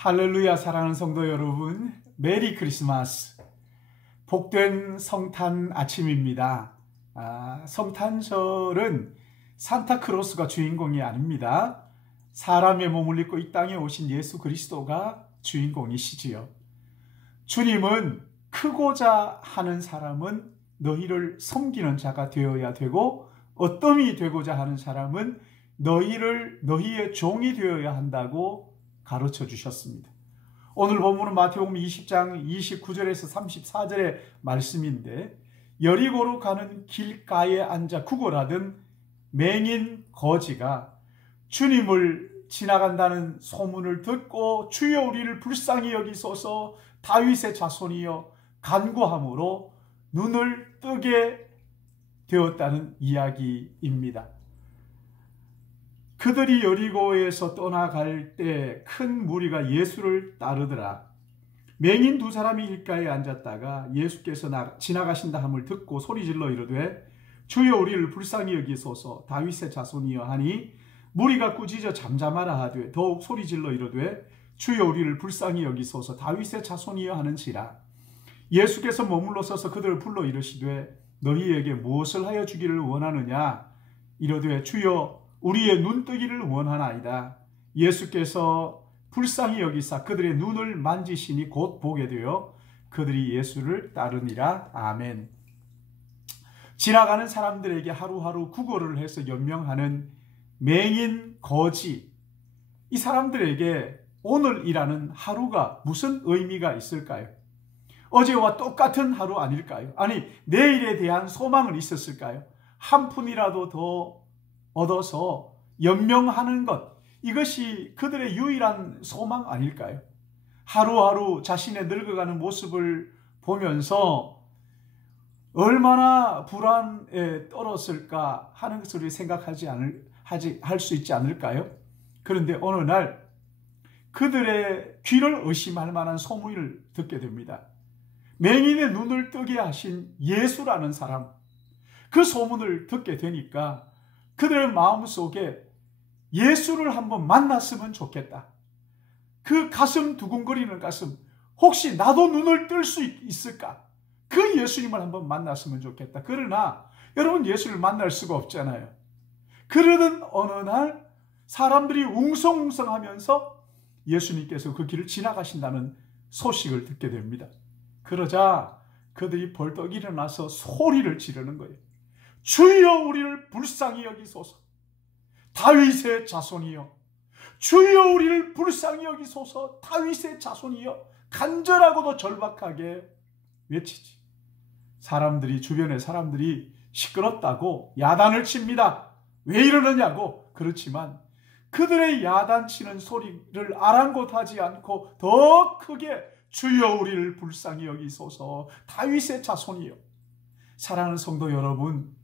할렐루야. 사랑하는 성도 여러분, 메리 크리스마스. 복된 성탄 아침입니다. 성탄절은 산타크로스가 주인공이 아닙니다. 사람의 몸을 입고 이 땅에 오신 예수 그리스도가 주인공이시지요. 주님은 크고자 하는 사람은 너희를 섬기는 자가 되어야 되고, 어떠미 되고자 하는 사람은 너희의 종이 되어야 한다고 가르쳐 주셨습니다. 오늘 본문은 마태복음 20장 29절에서 34절의 말씀인데, 여리고로 가는 길가에 앉아 구걸하던 맹인 거지가 주님을 지나간다는 소문을 듣고 주여 우리를 불쌍히 여기소서 다윗의 자손이여 간구함으로 눈을 뜨게 되었다는 이야기입니다. 그들이 여리고에서 떠나갈 때 큰 무리가 예수를 따르더라. 맹인 두 사람이 길가에 앉았다가 예수께서 지나가신다 함을 듣고 소리질러 이르되 주여 우리를 불쌍히 여기소서 다윗의 자손이여 하니, 무리가 꾸짖어 잠잠하라 하되 더욱 소리질러 이르되 주여 우리를 불쌍히 여기소서 다윗의 자손이여 하는지라. 예수께서 머물러 서서 그들을 불러 이르시되 너희에게 무엇을 하여 주기를 원하느냐. 이르되 주여 우리의 눈뜨기를 원하나이다. 예수께서 불쌍히 여기사 그들의 눈을 만지시니 곧 보게 되어 그들이 예수를 따르니라. 아멘. 지나가는 사람들에게 하루하루 구걸을 해서 연명하는 맹인 거지, 이 사람들에게 오늘이라는 하루가 무슨 의미가 있을까요? 어제와 똑같은 하루 아닐까요? 아니, 내일에 대한 소망은 있었을까요? 한 푼이라도 더 얻어서 연명하는 것, 이것이 그들의 유일한 소망 아닐까요? 하루하루 자신의 늙어가는 모습을 보면서 얼마나 불안에 떨었을까 하는 것을 할 수 있지 않을까요? 그런데 어느 날 그들의 귀를 의심할 만한 소문을 듣게 됩니다. 맹인의 눈을 뜨게 하신 예수라는 사람, 그 소문을 듣게 되니까 그들의 마음속에 예수를 한번 만났으면 좋겠다. 그 가슴 두근거리는 가슴, 혹시 나도 눈을 뜰 수 있을까? 그 예수님을 한번 만났으면 좋겠다. 그러나 여러분, 예수를 만날 수가 없잖아요. 그러던 어느 날 사람들이 웅성웅성하면서 예수님께서 그 길을 지나가신다는 소식을 듣게 됩니다. 그러자 그들이 벌떡 일어나서 소리를 지르는 거예요. 주여 우리를 불쌍히 여기소서 다윗의 자손이여, 주여 우리를 불쌍히 여기소서 다윗의 자손이여, 간절하고도 절박하게 외치지. 주변의 사람들이 시끄럽다고 야단을 칩니다. 왜 이러느냐고. 그렇지만 그들의 야단치는 소리를 아랑곳하지 않고 더 크게 주여 우리를 불쌍히 여기소서 다윗의 자손이여. 사랑하는 성도 여러분,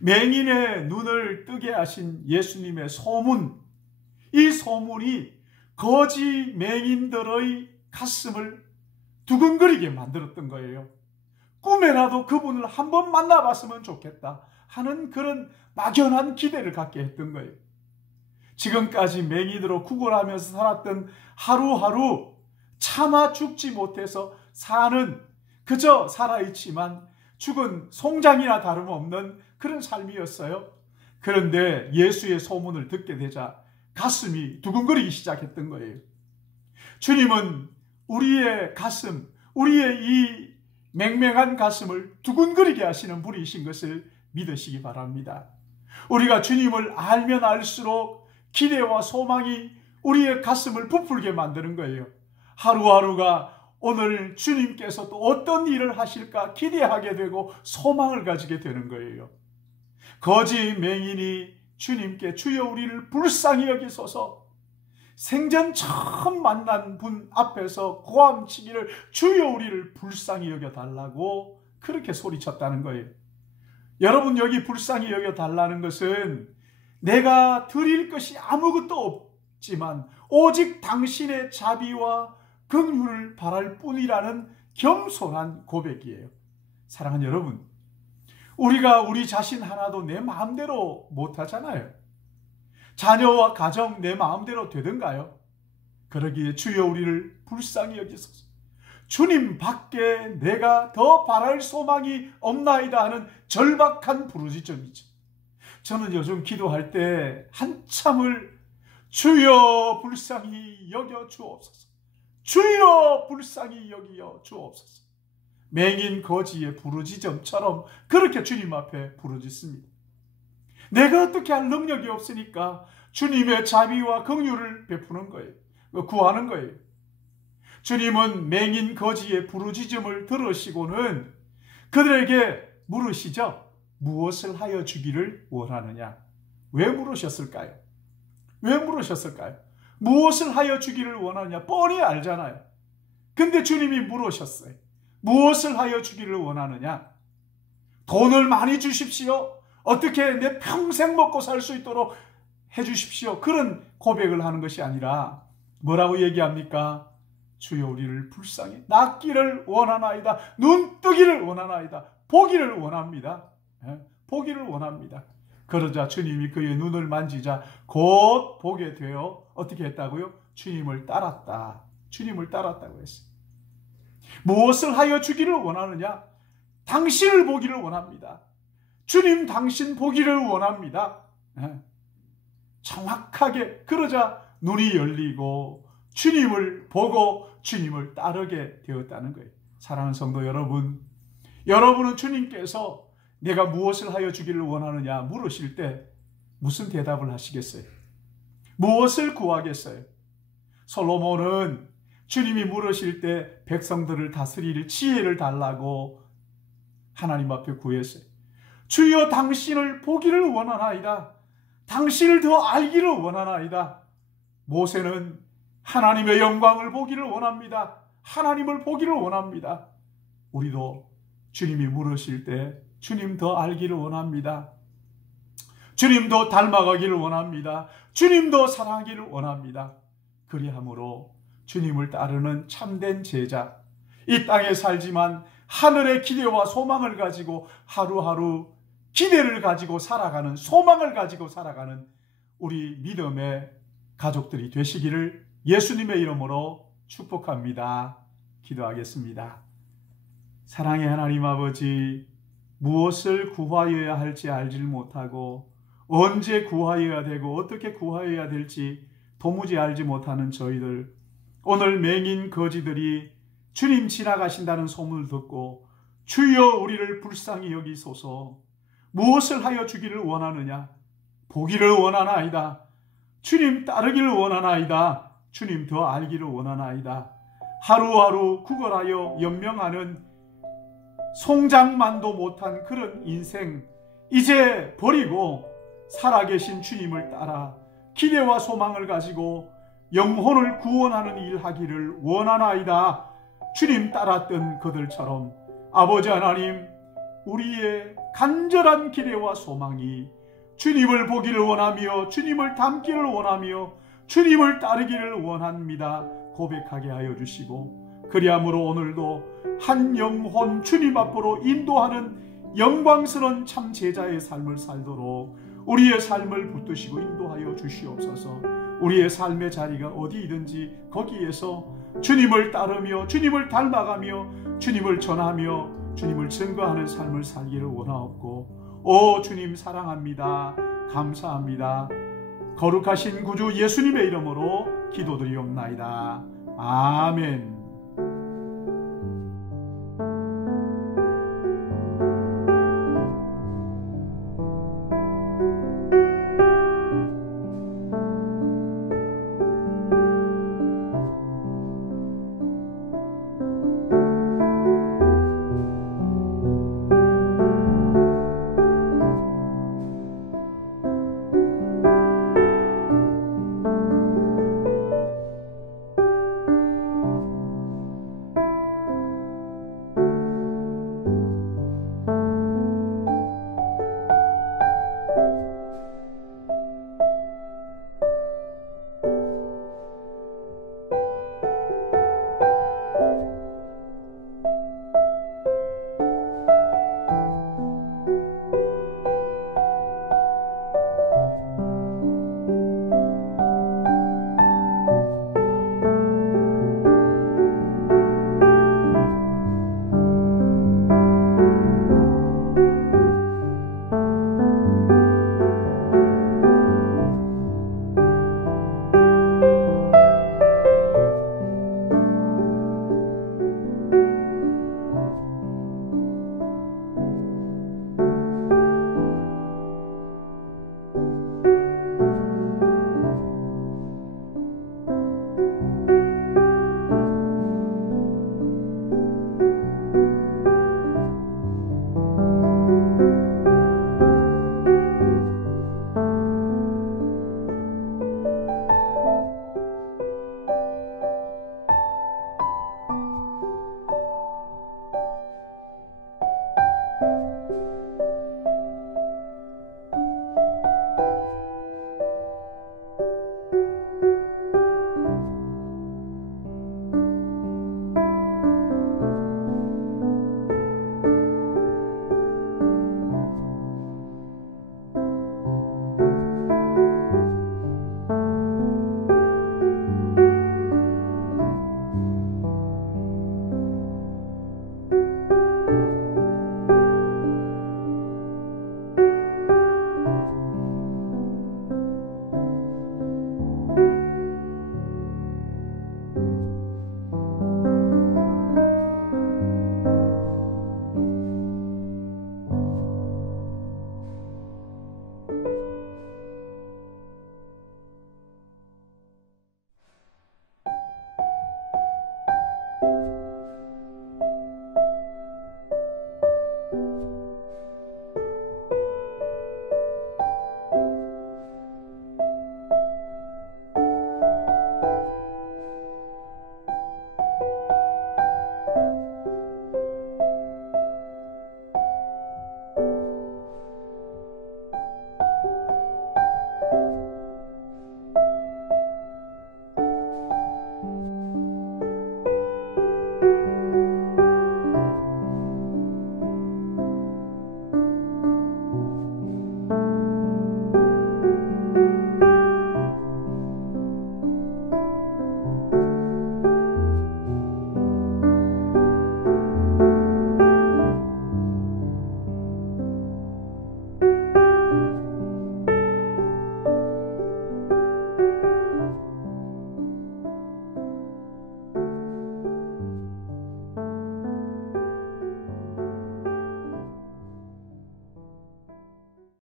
맹인의 눈을 뜨게 하신 예수님의 소문, 이 소문이 거지 맹인들의 가슴을 두근거리게 만들었던 거예요. 꿈에라도 그분을 한번 만나봤으면 좋겠다 하는 그런 막연한 기대를 갖게 했던 거예요. 지금까지 맹인으로 구걸하면서 살았던 하루하루 차마 죽지 못해서 사는, 그저 살아있지만 죽은 송장이나 다름없는 그런 삶이었어요. 그런데 예수의 소문을 듣게 되자 가슴이 두근거리기 시작했던 거예요. 주님은 우리의 가슴, 우리의 이 맹맹한 가슴을 두근거리게 하시는 분이신 것을 믿으시기 바랍니다. 우리가 주님을 알면 알수록 기대와 소망이 우리의 가슴을 부풀게 만드는 거예요. 하루하루가 오늘 주님께서 또 어떤 일을 하실까 기대하게 되고 소망을 가지게 되는 거예요. 거지 맹인이 주님께 주여 우리를 불쌍히 여기소서, 생전 처음 만난 분 앞에서 고함치기를 주여 우리를 불쌍히 여겨달라고 그렇게 소리쳤다는 거예요. 여러분, 여기 불쌍히 여겨달라는 것은 내가 드릴 것이 아무것도 없지만 오직 당신의 자비와 긍휼을 바랄 뿐이라는 겸손한 고백이에요. 사랑하는 여러분, 우리가 우리 자신 하나도 내 마음대로 못하잖아요. 자녀와 가정 내 마음대로 되던가요? 그러기에 주여 우리를 불쌍히 여기소서. 주님 밖에 내가 더 바랄 소망이 없나이다 하는 절박한 부르짖음이죠. 저는 요즘 기도할 때 한참을 주여 불쌍히 여겨 주옵소서, 주여 불쌍히 여겨 주옵소서, 맹인 거지의 부르짖음처럼 그렇게 주님 앞에 부르짖습니다. 내가 어떻게 할 능력이 없으니까 주님의 자비와 긍휼을 베푸는 거예요. 구하는 거예요. 주님은 맹인 거지의 부르짖음을 들으시고는 그들에게 물으시죠. 무엇을 하여 주기를 원하느냐? 왜 물으셨을까요? 왜 물으셨을까요? 무엇을 하여 주기를 원하느냐? 뻔히 알잖아요. 근데 주님이 물으셨어요. 무엇을 하여 주기를 원하느냐? 돈을 많이 주십시오. 어떻게 내 평생 먹고 살 수 있도록 해주십시오. 그런 고백을 하는 것이 아니라 뭐라고 얘기합니까? 주여 우리를 불쌍히 낫기를 원하나이다. 눈 뜨기를 원하나이다. 보기를 원합니다. 보기를 원합니다. 그러자 주님이 그의 눈을 만지자 곧 보게 되어 어떻게 했다고요? 주님을 따랐다. 주님을 따랐다고 했어요. 무엇을 하여 주기를 원하느냐? 당신을 보기를 원합니다. 주님 당신 보기를 원합니다. 정확하게 그러자 눈이 열리고 주님을 보고 주님을 따르게 되었다는 거예요. 사랑하는 성도 여러분, 여러분은 주님께서 내가 무엇을 하여 주기를 원하느냐 물으실 때 무슨 대답을 하시겠어요? 무엇을 구하겠어요? 솔로몬은 주님이 물으실 때 백성들을 다스릴 지혜를 달라고 하나님 앞에 구했어요. 주여 당신을 보기를 원하나이다. 당신을 더 알기를 원하나이다. 모세는 하나님의 영광을 보기를 원합니다. 하나님을 보기를 원합니다. 우리도 주님이 물으실 때 주님 더 알기를 원합니다. 주님 더 닮아가기를 원합니다. 주님 더 사랑하기를 원합니다. 그리함으로 주님을 따르는 참된 제자, 이 땅에 살지만 하늘의 기대와 소망을 가지고 하루하루 기대를 가지고 살아가는, 소망을 가지고 살아가는 우리 믿음의 가족들이 되시기를 예수님의 이름으로 축복합니다. 기도하겠습니다. 사랑의 하나님 아버지, 무엇을 구하여야 할지 알지 못하고 언제 구하여야 되고 어떻게 구하여야 될지 도무지 알지 못하는 저희들, 오늘 맹인 거지들이 주님 지나가신다는 소문을 듣고 주여 우리를 불쌍히 여기소서, 무엇을 하여 주기를 원하느냐? 보기를 원하나이다. 주님 따르기를 원하나이다. 주님 더 알기를 원하나이다. 하루하루 구걸하여 연명하는 송장만도 못한 그런 인생 이제 버리고 살아계신 주님을 따라 기대와 소망을 가지고 영혼을 구원하는 일 하기를 원하나이다. 주님 따랐던 그들처럼 아버지 하나님, 우리의 간절한 기대와 소망이 주님을 보기를 원하며 주님을 닮기를 원하며 주님을 따르기를 원합니다. 고백하게 하여 주시고, 그리함으로 오늘도 한 영혼 주님 앞으로 인도하는 영광스러운 참 제자의 삶을 살도록 우리의 삶을 붙드시고 인도하여 주시옵소서. 우리의 삶의 자리가 어디이든지 거기에서 주님을 따르며 주님을 닮아가며 주님을 전하며 주님을 증거하는 삶을 살기를 원하옵고, 오 주님 사랑합니다. 감사합니다. 거룩하신 구주 예수님의 이름으로 기도드리옵나이다. 아멘.